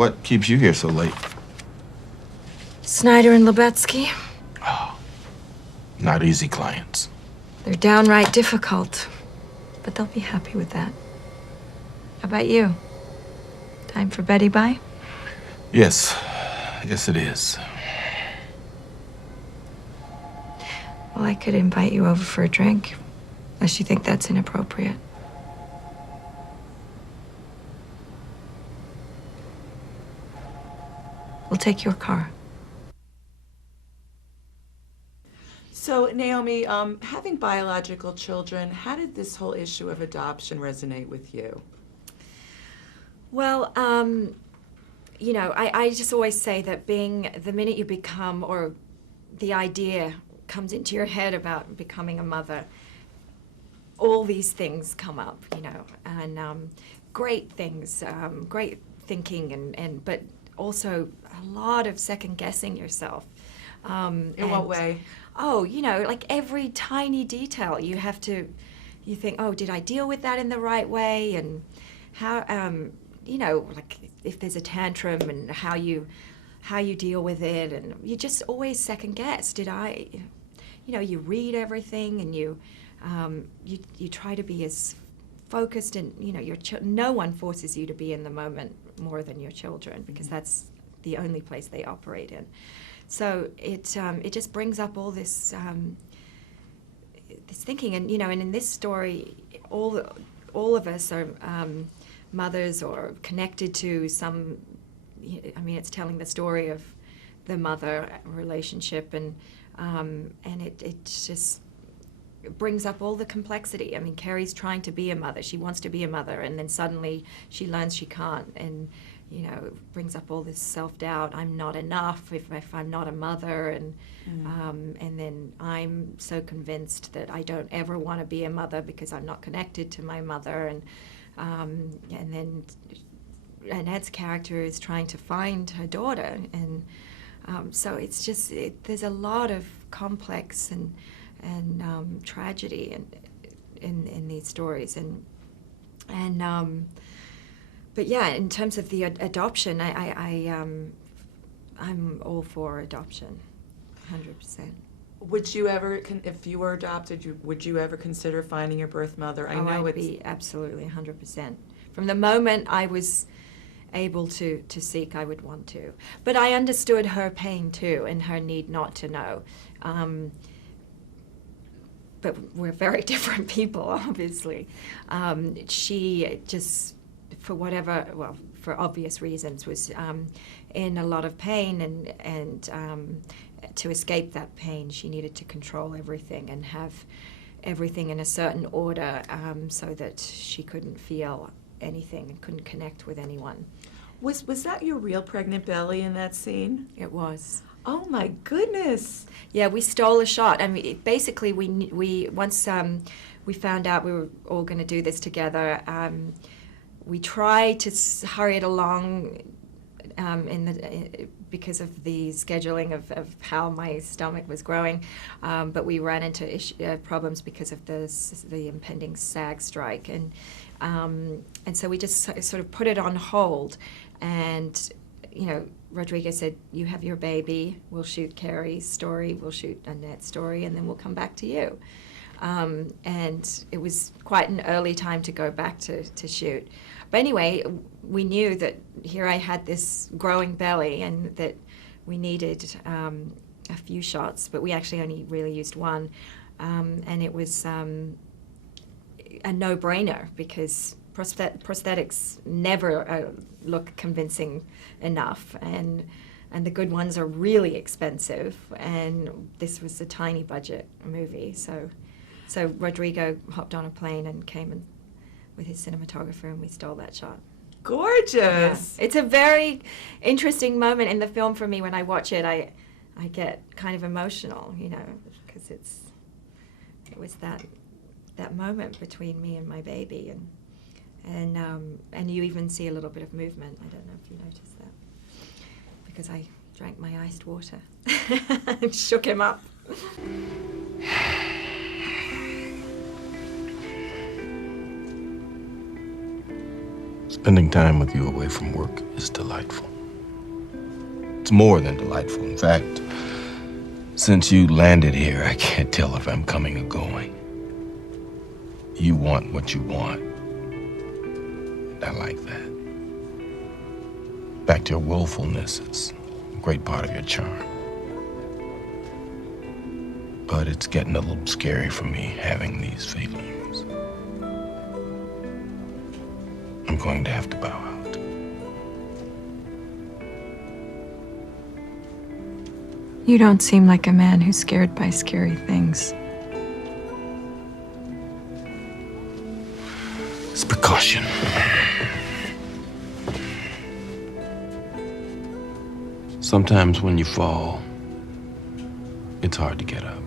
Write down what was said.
What keeps you here so late? Snyder and Lubetzky. Oh, not easy clients. They're downright difficult, but they'll be happy with that. How about you? Time for Betty Bye? Yes. Yes, it is. Well, I could invite you over for a drink, unless you think that's inappropriate. We'll take your car. So, Naomi, having biological children, how did this whole issue of adoption resonate with you? Well, you know, I just always say that the minute you become, or the idea comes into your head about becoming a mother, all these things come up, you know, and great things, great thinking, but also a lot of second guessing yourself. In what way? Oh, you know, like every tiny detail you think, oh, did I deal with that in the right way? And how, you know, like if there's a tantrum and how you deal with it, and you just always second guess. You know, you read everything, and you try to be as focused, and you know, no one forces you to be in the moment more than your children, because that's the only place they operate in. So it just brings up all this this thinking, and you know, and in this story, all of us are mothers or connected to some. I mean, it's telling the story of the mother relationship, and it just brings up all the complexity. I mean, Carrie's trying to be a mother. She wants to be a mother, and then suddenly she learns she can't, and you know, it brings up all this self-doubt. I'm not enough if I'm not a mother, and then I'm so convinced that I don't ever want to be a mother because I'm not connected to my mother, and then Annette's character is trying to find her daughter, and so it's just there's a lot of complex and tragedy in these stories, and but yeah, in terms of the adoption, I'm all for adoption, 100%. Would you ever, if you were adopted, would you ever consider finding your birth mother? I know I'd be absolutely 100%. From the moment I was able to seek, I would want to. But I understood her pain too, and her need not to know. But we're very different people, obviously. She just, for obvious reasons, was in a lot of pain, and to escape that pain, she needed to control everything and have everything in a certain order, so that she couldn't feel anything and couldn't connect with anyone. Was that your real pregnant belly in that scene? It was. Oh my goodness! Yeah, we stole a shot. I mean, basically, once we found out we were all going to do this together, we tried to hurry it along because of the scheduling of how my stomach was growing, but we ran into problems because of the impending SAG strike, and so we just sort of put it on hold, and you know, Rodrigo said, you have your baby, we'll shoot Carrie's story, we'll shoot Annette's story, and then we'll come back to you. And it was quite an early time to go back to shoot. But anyway, we knew that here I had this growing belly, and that we needed a few shots, but we actually only really used one. And it was a no-brainer, because prosthetics never look convincing enough, and the good ones are really expensive, and this was a tiny budget movie, so Rodrigo hopped on a plane and came in with his cinematographer, and we stole that shot. Gorgeous! Yeah. It's a very interesting moment in the film for me. When I watch it, I get kind of emotional, you know, because it was that moment between me and my baby, and you even see a little bit of movement. I don't know if you noticed that, because I drank my iced water and shook him up. Spending time with you away from work is delightful. It's more than delightful. In fact, since you landed here, I can't tell if I'm coming or going. You want what you want. I like that. In fact, your willfulness is a great part of your charm. But it's getting a little scary for me having these feelings. I'm going to have to bow out. You don't seem like a man who's scared by scary things. It's precaution. Sometimes when you fall, it's hard to get up.